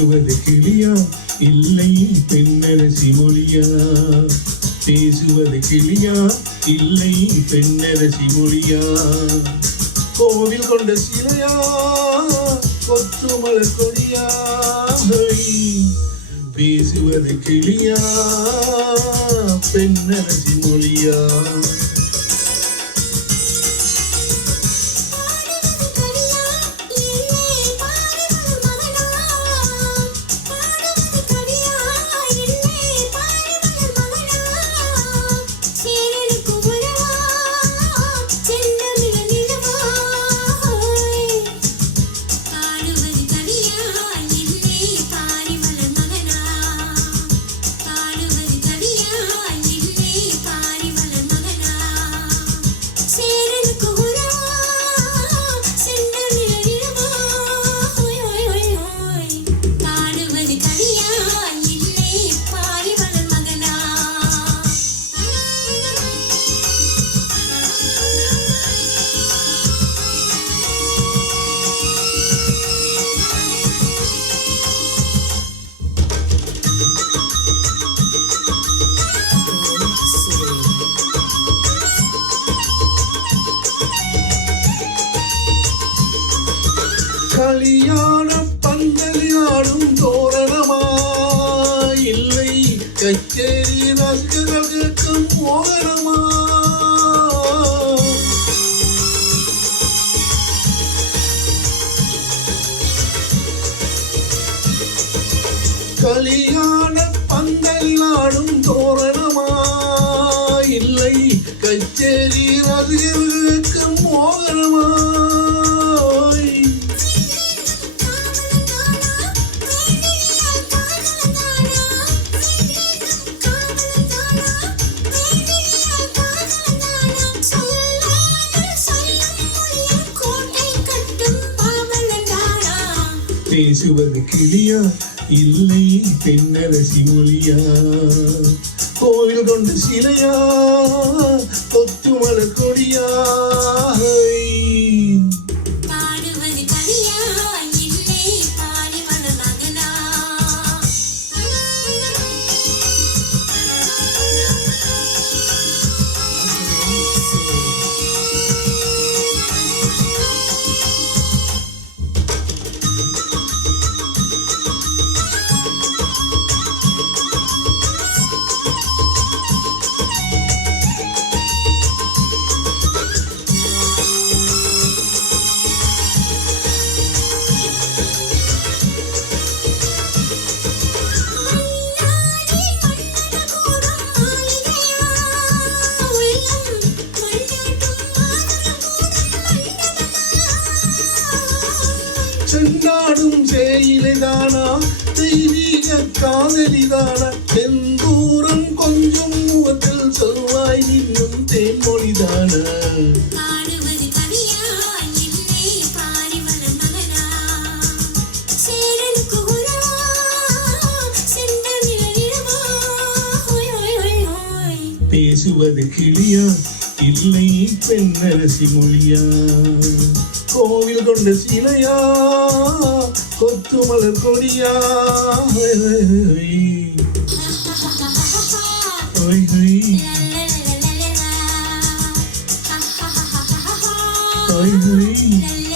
பேசுவது கிளியா இல்லை பெண்ணரசி மொழியா? பேசுவது கிளியா இல்லை பெண்ணரசி மொழியா? கோவில் கொண்ட சிலையா கொத்து மலர் கொடியா? பேசுவது கிளியா பெண்ணரசி மொழியா? கல்யாண பந்தலியாடும் தோரணமா இல்லை கச்சேரி ரசிகர்களுக்கும் மோகனமா? கல்யாண பந்தலியாடும் தோரணமா இல்லை கச்சேரி ரசிகர்களுக்கும் மோகனமா? பேசுவது கிளியா இல்லை பெண்ணரசி மொழியா? கோவில் கொண்ட சிலையா கொத்து மலர் கொடியா? சென்னாடும் சேயிலைதானா தெய்வீக காதலிதானா? செந்தூரம் கொஞ்சம் முகத்தில் செவ்வாய் நின்னும் தேன்மொழிதானா? பேசுவது கிளியா இல்லை பெண்ணரசி மொழியா? கோவில் கொண்ட சிலையா கொத்து மலர் கொடியா? ஹொய் ஹொய்